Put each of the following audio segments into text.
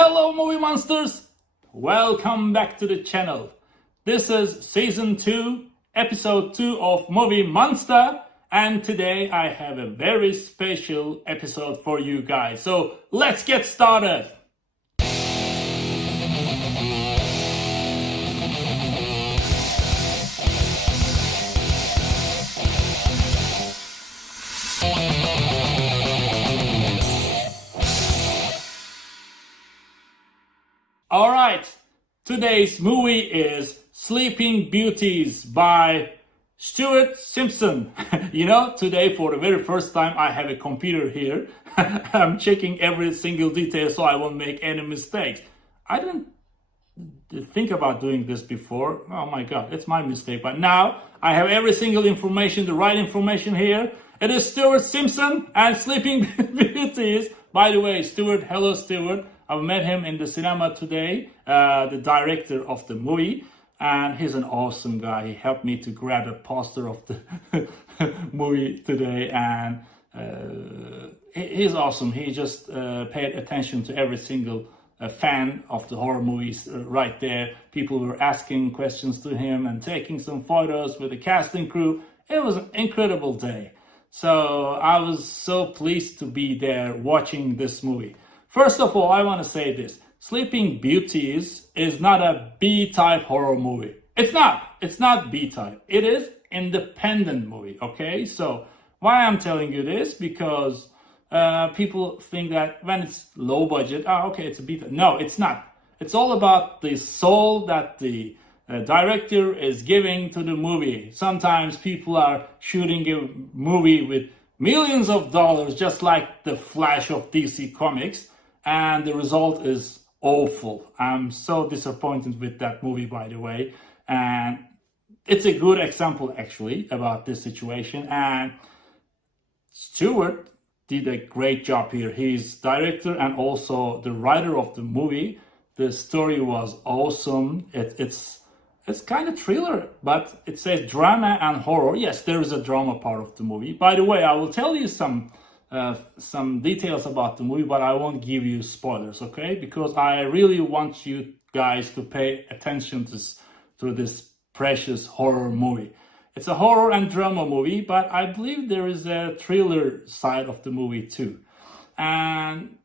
Hello movie monsters! Welcome back to the channel. This is season 2, episode 2 of Movie Monster, and today I have a very special episode for you guys. So let's get started! Alright, today's movie is Sleeping Beauties by Stuart Simpson. Today for the very first time I have a computer here. I'm checking every single detail so I won't make any mistakes. I didn't think about doing this before. Oh my god, it's my mistake. But now I have every single information, the right information here. It is Stuart Simpson and Sleeping Beauties. By the way, Stuart, hello Stuart. I've met him in the cinema today, the director of the movie, and he's an awesome guy. He helped me to grab a poster of the movie today, and he's awesome. He just paid attention to every single fan of the horror movies right there. People were asking questions to him and taking some photos with the casting crew. It was an incredible day. So I was so pleased to be there watching this movie. First of all, I want to say this. Sleeping Beauties is not a B-type horror movie. It's not B-type. It is independent movie, okay? So why I'm telling you this? Because people think that when it's low budget, okay, it's a B-type. No, it's not. It's all about the soul that the director is giving to the movie. Sometimes people are shooting a movie with millions of dollars, just like the Flash of DC Comics, and the result is awful. I'm so disappointed with that movie, by the way, and it's a good example actually about this situation. And Stewart did a great job here. He's director and also the writer of the movie. The story was awesome. It's kind of thriller, but it says drama and horror. Yes, there is a drama part of the movie. By the way, I will tell you some details about the movie, but I won't give you spoilers, okay? Because I really want you guys to pay attention to this precious horror movie. It's a horror and drama movie, but I believe there is a thriller side of the movie too. And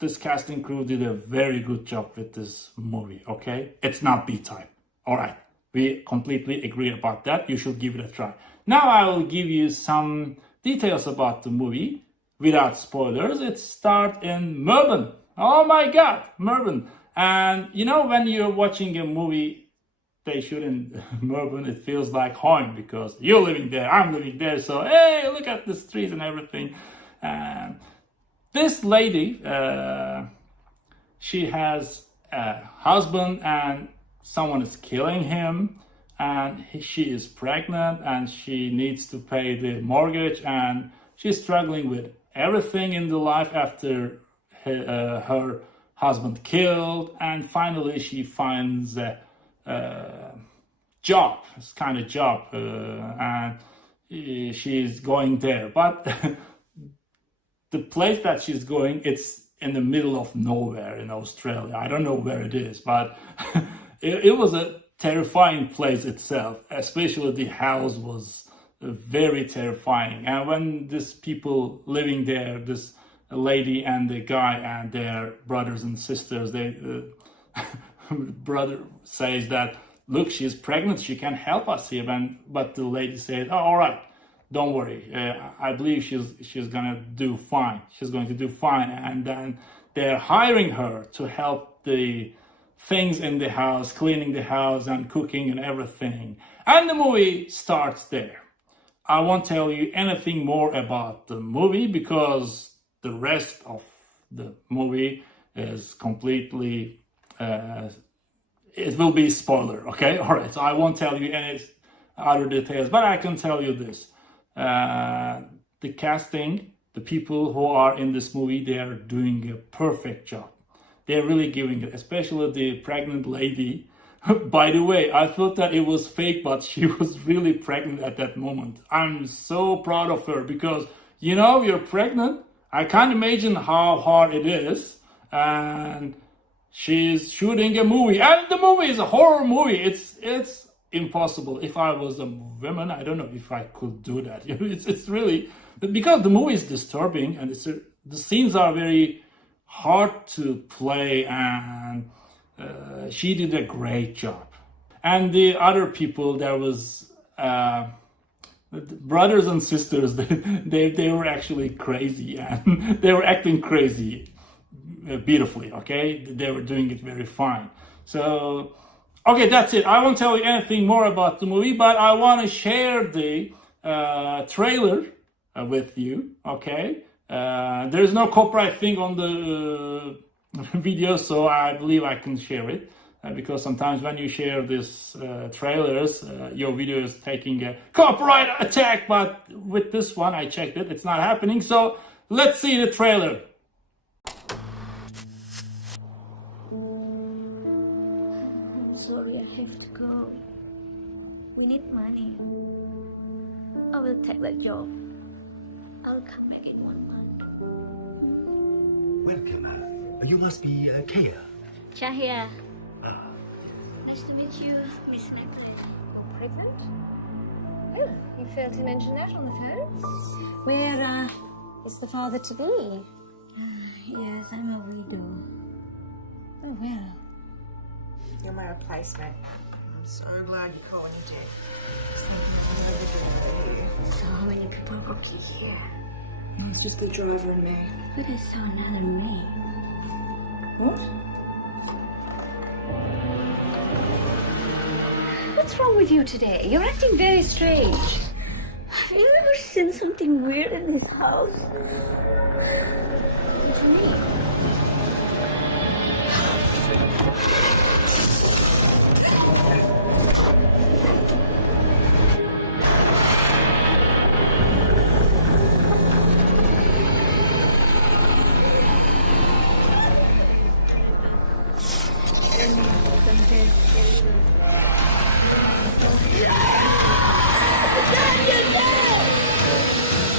this casting crew did a very good job with this movie, okay? It's not B-type. All right, we completely agree about that. You should give it a try. Now I will give you some details about the movie without spoilers. It starts in Melbourne. Oh my god, Melbourne. And when you're watching a movie they shoot in Melbourne, it feels like home because you're living there, I'm living there. So hey, look at the streets and everything. And this lady, she has a husband and someone is killing him, and she is pregnant and she needs to pay the mortgage, and she's struggling with everything in the life after her husband killed, and finally she finds a job, this kind of job, and she's going there. But the place that she's going, it's in the middle of nowhere in Australia. I don't know where it is, but it was a terrifying place itself. Especially the house was very terrifying. And when these people living there, this lady and the guy and their brothers and sisters, they brother says that, look, she's pregnant, she can help us here. But the lady said, oh, all right, don't worry. I believe she's gonna do fine. She's going to do fine. And then they're hiring her to help the things in the house, cleaning the house and cooking and everything. And the movie starts there. I won't tell you anything more about the movie because the rest of the movie is completely, it will be spoiler, okay? All right, so I won't tell you any other details, but I can tell you this. The casting, the people who are in this movie, they are doing a perfect job. They're really giving it, especially the pregnant lady. By the way, I thought that it was fake, but she was really pregnant at that moment. I'm so proud of her because, you're pregnant. I can't imagine how hard it is. and she's shooting a movie, and the movie is a horror movie. It's impossible. If I was a woman, I don't know if I could do that. It's really, because the movie is disturbing, and the scenes are very hard to play, and she did a great job. And the other people, there was brothers and sisters. They were actually crazy, and they were acting crazy beautifully. Okay, they were doing it very fine. So okay, that's it. I won't tell you anything more about the movie, but I want to share the trailer with you. Okay, there's no copyright thing on the video, so I believe I can share it. Because sometimes when you share these trailers, your video is taking a copyright attack, but with this one, I checked it, it's not happening. So let's see the trailer. I'm sorry, I have to go. We need money. I will take that job. I'll come back in 1 month. Welcome. You must be Kaya. Shahia. Nice to meet you, Miss Maple. Pregnant? Oh, you failed to mention that on the phone. Where is the father-to-be? Yes, I'm a widow. Oh, well. You're my replacement. I'm so glad you called when you did. So how many photography here? It's just the driver and me. Who is so another me? What? What's wrong with you today? You're acting very strange. Have you ever seen something weird in this house? What do you mean?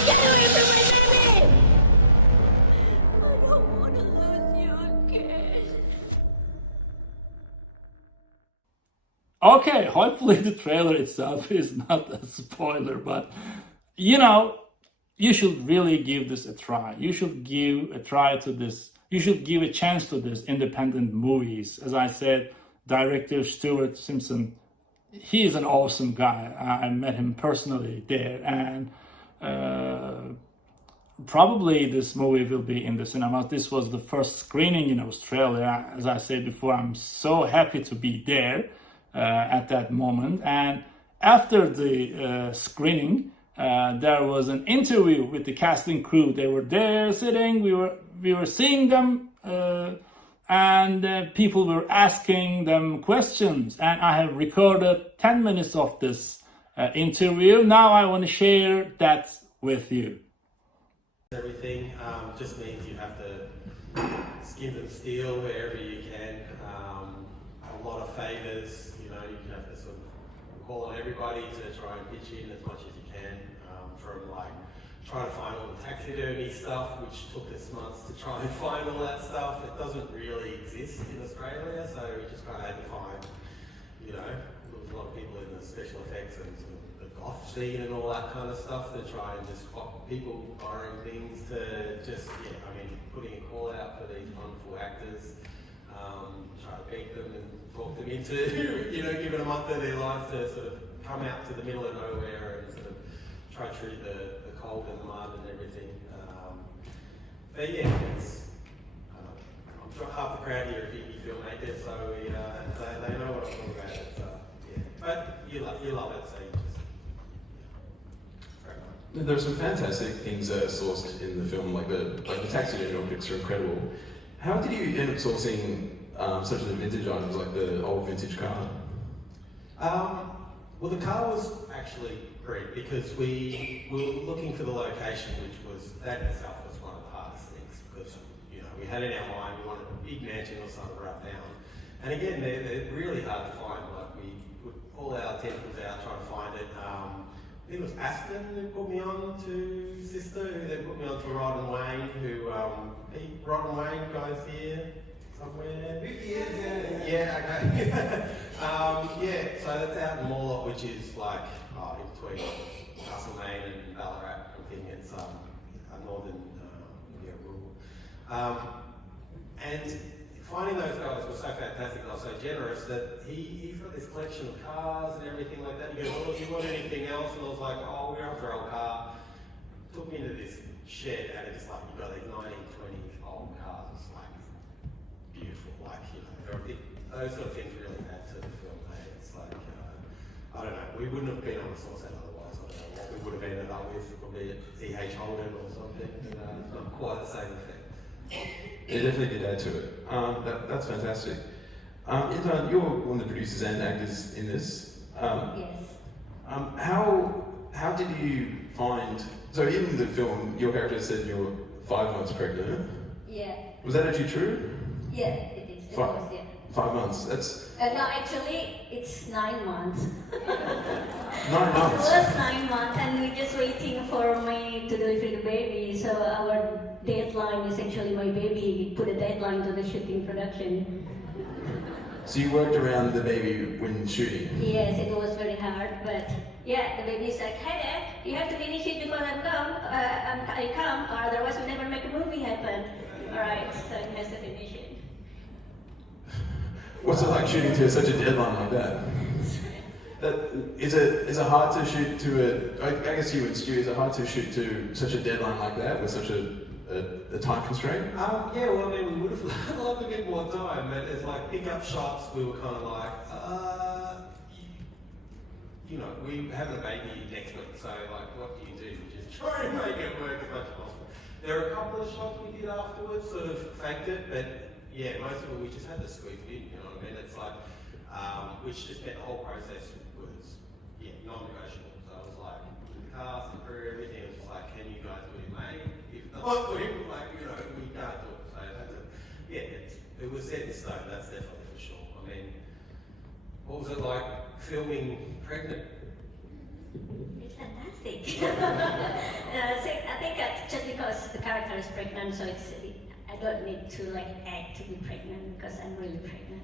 Get away from my baby! I don't want to lose you again. Okay, hopefully the trailer itself is not a spoiler, but you should really give this a try. You should give a try to this. You should give a chance to this independent movies. As I said, director Stuart Simpson, he is an awesome guy. I met him personally there, and probably this movie will be in the cinemas. This was the first screening in Australia. As I said before, I'm so happy to be there at that moment. And after the screening, there was an interview with the casting crew. They were there sitting. We were seeing them, and people were asking them questions. And I have recorded 10 minutes of this interview. Now I want to share that with you. Everything just means you have to skin them steel wherever you can. A lot of favours, you have to sort of call on everybody to try and pitch in as much as you can. From like trying to find all the taxidermy stuff, which took us months to try and find all that stuff. It doesn't really exist in Australia, so we just kind of had to find, there was a lot of people in the special effects and sort of the goth scene and all that kind of stuff to try and just stop people borrowing things to just, putting a call out for these wonderful actors, try to beat them and talk them into, giving a month of their life to sort of come out to the middle of nowhere and sort of try through the cold and the mud and everything. But yeah, I'm sure half the crowd here are Kiwi filmmakers, so they know what I'm talking about. So yeah, but you love it, so you just crack on. There are some fantastic things sourced in the film, like the taxidermy objects are incredible. How did you end up sourcing such a vintage items like the old vintage car? Well, the car was actually great because we were looking for the location, which was, that in itself was one of the hardest things because, we had in our mind, we wanted a big mansion or something right down. And again, they're really hard to find. Like, we put all our tentacles out trying to find it. I think it was Aston who put me on to Sister, who then put me on to Rod and Wayne, who, Rod and Wayne guys here somewhere. Yeah, okay. Yeah, so that's out in Morlock, which is like in between Castlemaine and Ballarat. I think it's a northern, rural. And finding those guys was so fantastic, they were so generous that he's got this collection of cars and everything like that. He goes, "Oh, do you want anything else?" And I was like, "Oh, we're after our car." Took me into this shed and it's like, you've got these 1920s old cars. It's like beautiful, like, those sort of things really add to the film. It's like, I don't know, we wouldn't have been on the source set otherwise. I don't know what we would have ended up with, probably at E.H. Holden or something. Not quite the same effect. It definitely did add to it. That's fantastic. Intan, you're one of the producers and actors in this. Yes. How did you find? So in the film, your character said you were 5 months pregnant. Yeah. Was that actually true? Yeah, it is. It 5, was, yeah. 5 months. That's No, actually, it's 9 months. 9 It months. was 9 months, and we're just waiting for me to deliver the baby. So our deadline is actually my baby. We put a deadline to the shooting production. So you worked around the baby when shooting. Yes, it was very hard, but yeah, the baby's like, "Hey Dad, you have to finish it before I come, or otherwise we never make a movie happen." All right, so it has to finish it. What's it like shooting to such a deadline like that? Is it hard to shoot to I guess you and Stu, is it hard to shoot to such a deadline like that with such a time constraint? Yeah, well, I mean, we would have loved a bit more time, but it's like pick-up shots, we were kind of like, we have a baby next week, so like, what do? You just try and make it work as much as possible. There are a couple of shots we did afterwards, sort of faked it, but yeah, most of it we just had to squeeze it in, you know what I mean? It's like, which just meant the whole process was, non-negotiable. So I was like, the cast, the crew, everything, it was just like, can you guys do it, mate? If not, we can't do it. So that's it was set in stone, that's definitely for sure. I mean, what was it like filming pregnant? It's fantastic. I think that's just because the character is pregnant, so I don't need to act to be pregnant because I'm really pregnant.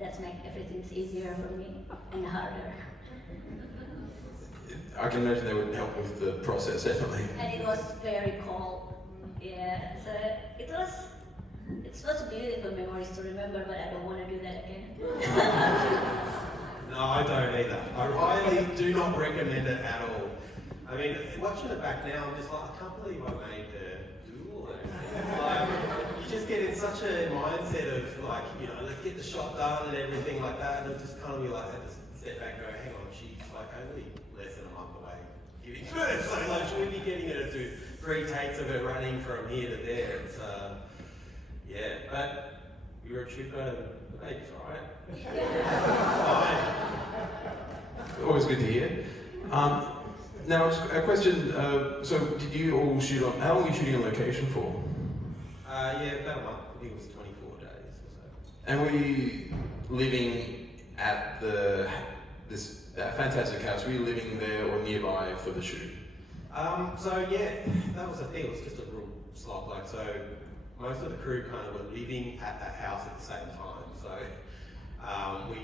That's make everything easier for me and harder. I can imagine that would help with the process, definitely. And it was very cold. Yeah, so it was beautiful memories to remember, but I don't want to do that again. No, I don't either. I really do not recommend it at all. I mean, watching it back now, I'm just like, I can't believe I made her do all that. Like, you just get in such a mindset of like, let's get the shot done and everything like that, and it just kind of be like, I had to step back and go, hang on, she's like only less than a month away giving birth, so like, should we be getting her to do 3 takes of her running from here to there? It's but you're a trooper and the baby's alright. Fine. Always good to hear. Now, a question. So, did you all shoot on? How long were you shooting on location for? Yeah, about a month. I think it was 24 days or so. And were you living at this fantastic house? Were you living there or nearby for the shoot? So yeah, that was the thing. It was just a real slog. Like, so most of the crew kind of were living at that house at the same time. So we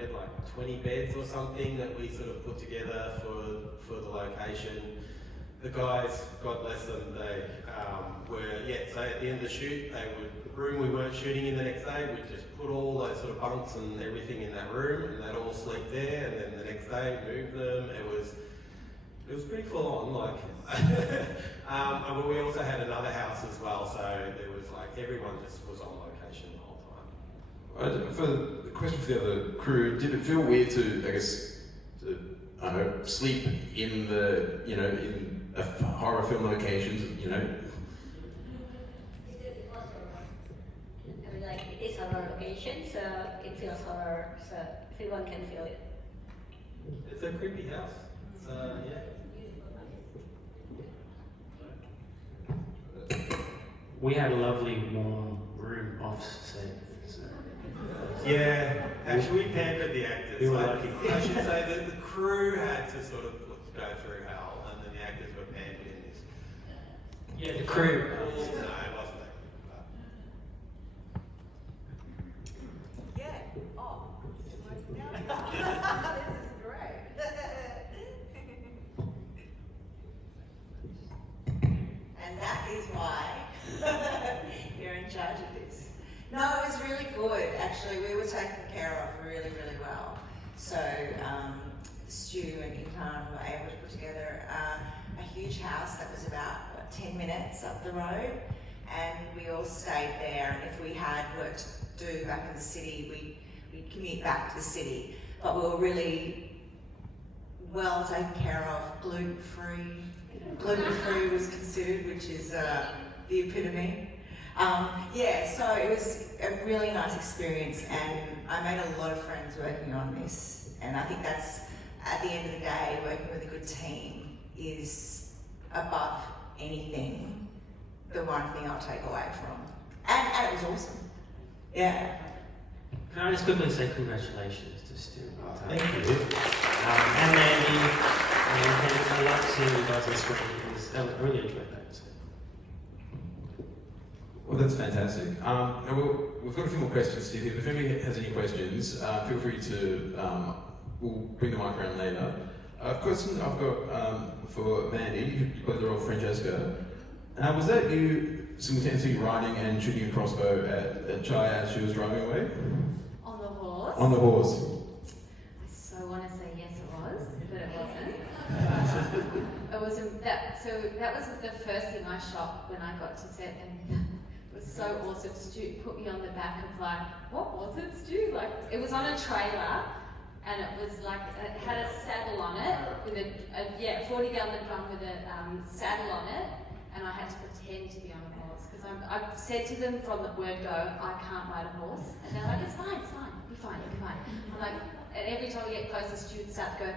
had like 20 beds or something that we sort of put together for the location. The guys, God bless them, they so at the end of the shoot, the room we weren't shooting in the next day, we'd just put all those sort of bunks and everything in that room, and they'd all sleep there, and then the next day move them. It was pretty full on, like, but we also had another house as well, so there was like, everyone just was on location the whole time. For the question for the other crew, did it feel weird to, I guess, sleep in in a horror film locations, It is horror location, so it feels horror, so everyone can feel it. It's a creepy house, so yeah. We had a lovely warm room off set. So. Yeah, actually we pampered the actors. We were lucky. I should say that the crew had to sort of put go through hell, and then the actors were panned in this. Yeah, the crew. No, it wasn't that good. Yeah. Oh, it's working out. This is great. And that is why you're in charge of this. No, it was really good. Actually, we were taken care of really, really well. So Stu and Intan were able to put together a huge house that was about 10 minutes up the road, and we all stayed there. And if we had work to do back in the city, we'd commute back to the city. But we were really well taken care of, gluten-free. Gluten-free was considered, which is the epitome. Yeah, so it was a really nice experience, and I made a lot of friends working on this. And I think that's, at the end of the day, working with a good team is above anything the one thing I'll take away from. And it was awesome. Yeah. Can I just quickly say congratulations to Stu? Thank you. And Mandy, and I love seeing you guys on screen because I really enjoyed that. So. Well, that's fantastic. And we've got a few more questions, Steve. If anybody has any questions, feel free to, we'll bring the mic around later. A question I've got for Mandy, who played the role of Francesca. Was that you simultaneously riding and shooting a crossbow at Chai as she was driving away? On the horse? On the horse. I so want to say yes it was, but it wasn't. It wasn't that, so that was the first thing I shot when I got to set, and it was so awesome. Stu put me on the back of like, what was it, Stu? Like, it was on a trailer, and it was like, it had a saddle on it, with a 40-gallon drum with a saddle on it, and I had to pretend to be on a horse, because I've said to them from the word go, I can't ride a horse, and they're like, it's fine, you'll be fine. I'm like, and every time we get closer, Stu would start to go,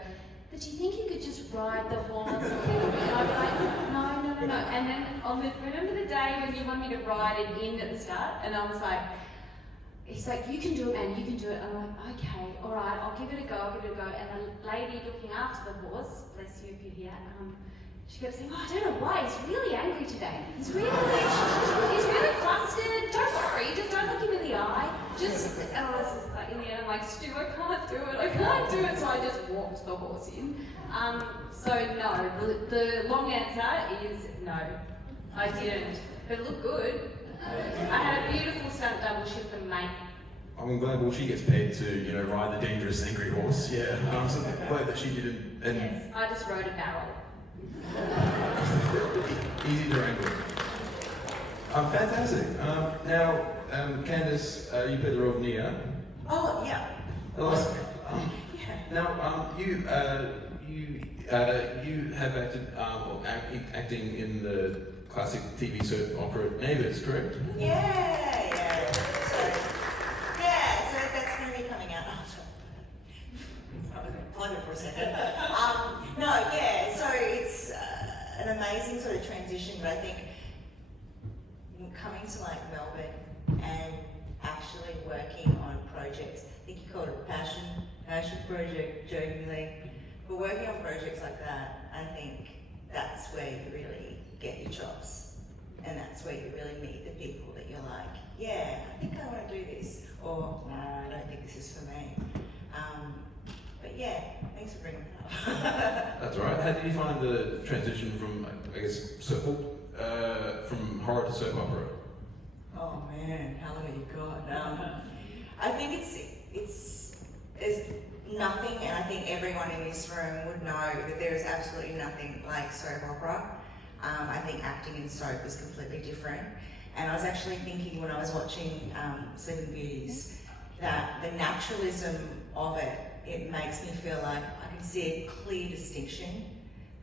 but do you think you could just ride the horse a little bit? And I'd be like, no. And then remember the day when you wanted me to ride it in at the start? And I was like, he's like, you can do it, man, you can do it. I'm like, okay, all right, I'll give it a go. And the lady looking after the horse, bless you if you're here, she kept saying, I don't know why, he's really angry today. He's really flustered. Don't worry, just don't look him in the eye. And I was just like, in the end, I'm like, Stu, I can't do it. So I just walked the horse in. So no, the long answer is no, I didn't. But it looked good. I had a beautiful stunt double shift and mate. I'm glad she gets paid to, ride the dangerous angry horse. Yeah, I'm so glad that she didn't. And yes, I just rode a barrel. Easy to wrangle. Fantastic. Now, Candice, you played the role of Nia. Oh, yeah. Hello. Yeah. Now, you have acted acting in the classic TV soap opera Neighbours, correct? Yeah. So that's going to be coming out. Oh, sorry. Plug it for a second. So it's an amazing sort of transition, but I think coming to like Melbourne and actually working on projects, I think you called it passion project jokingly, but working on projects like that, I think that's where you really get your chops, and that's where you really meet the people that you're like, yeah, I think I want to do this, or no, I don't think this is for me. But yeah, thanks for bringing it up. That's all right. How did you find the transition from, I guess, from horror to soap opera? Oh man, how long have you got? I think there's nothing, and I think everyone in this room would know that there is absolutely nothing like soap opera. I think acting in soap is completely different. And I was actually thinking when I was watching Sleeping Beauties that the naturalism of it makes me feel like I can see a clear distinction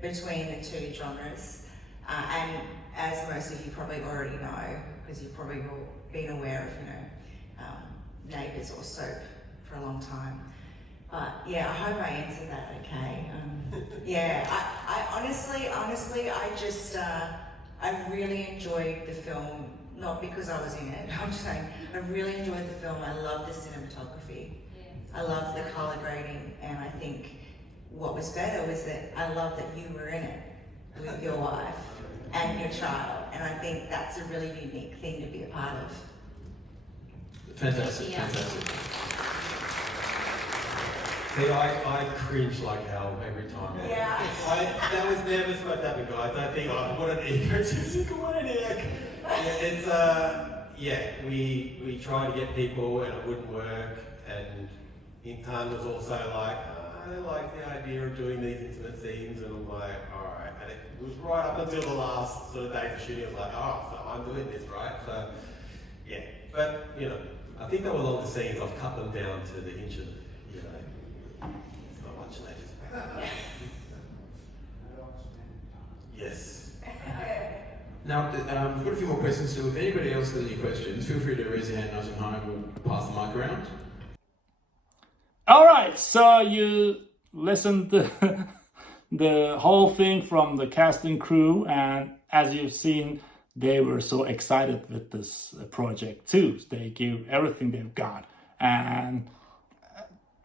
between the two genres. And as most of you probably already know, because you've probably all been aware of, Neighbours or soap for a long time. But yeah, I hope I answered that okay. I honestly, I just, I really enjoyed the film, not because I was in it, I'm just saying, I really enjoyed the film. I love the cinematography. I love the colour grading, and I think what was better was that I love that you were in it with your wife and your child, and I think that's a really unique thing to be a part of. Fantastic, Yeah. fantastic. See, I cringe like hell every time. Yeah. That was never supposed to happen, guys. I think, oh, what an egotistical, what an egg. It's, we try to get people and it wouldn't work. And Intan was also like, I like the idea of doing these intimate scenes. And I'm like, all right. And it was right up until the last sort of days of shooting. I was like, oh, so I'm doing this, right? So, yeah. But, you know, I think they were longer scenes. I've cut them down to the inch of, you know, there's not much left. Yes. Now, we've got a few more questions still. If anybody else has any questions, feel free to raise your hand nice and high and we'll pass the mic around. All right, so you listened to the whole thing from the casting crew, and as you've seen, they were so excited with this project too. They gave everything they've got, and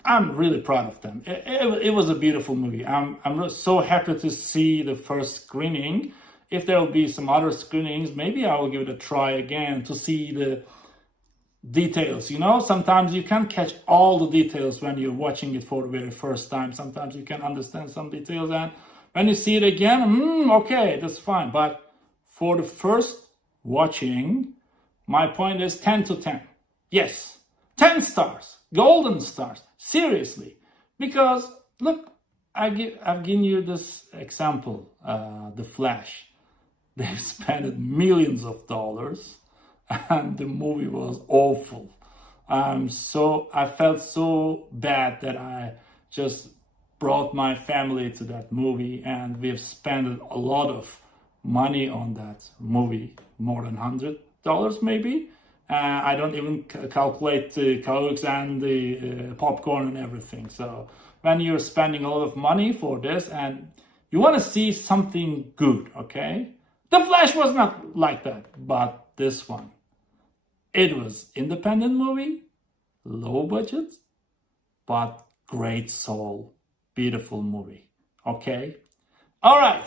I'm really proud of them. It was a beautiful movie. I'm so happy to see the first screening. If there will be some other screenings, maybe I will give it a try again to see the details. You know, sometimes you can't catch all the details when you're watching it for the very first time. Sometimes you can understand some details, and when you see it again, okay, that's fine. But for the first watching, my point is 10 to 10. Yes, 10 stars, golden stars, seriously. Because, look, I've given you this example, The Flash. They've spent millions of dollars, and the movie was awful. I felt so bad that I just brought my family to that movie, and we've spent a lot of money on that movie, more than $100 maybe. I don't even calculate the cokes and the popcorn and everything. So when you're spending a lot of money for this and you want to see something good, okay? The Flash was not like that, but this one, it was independent movie, low budget, but great soul, beautiful movie, okay? All right.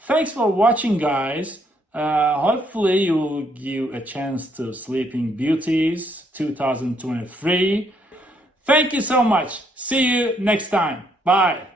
Thanks for watching, guys. Hopefully you will give a chance to Sleeping Beauties 2023. Thank you so much. See you next time. Bye.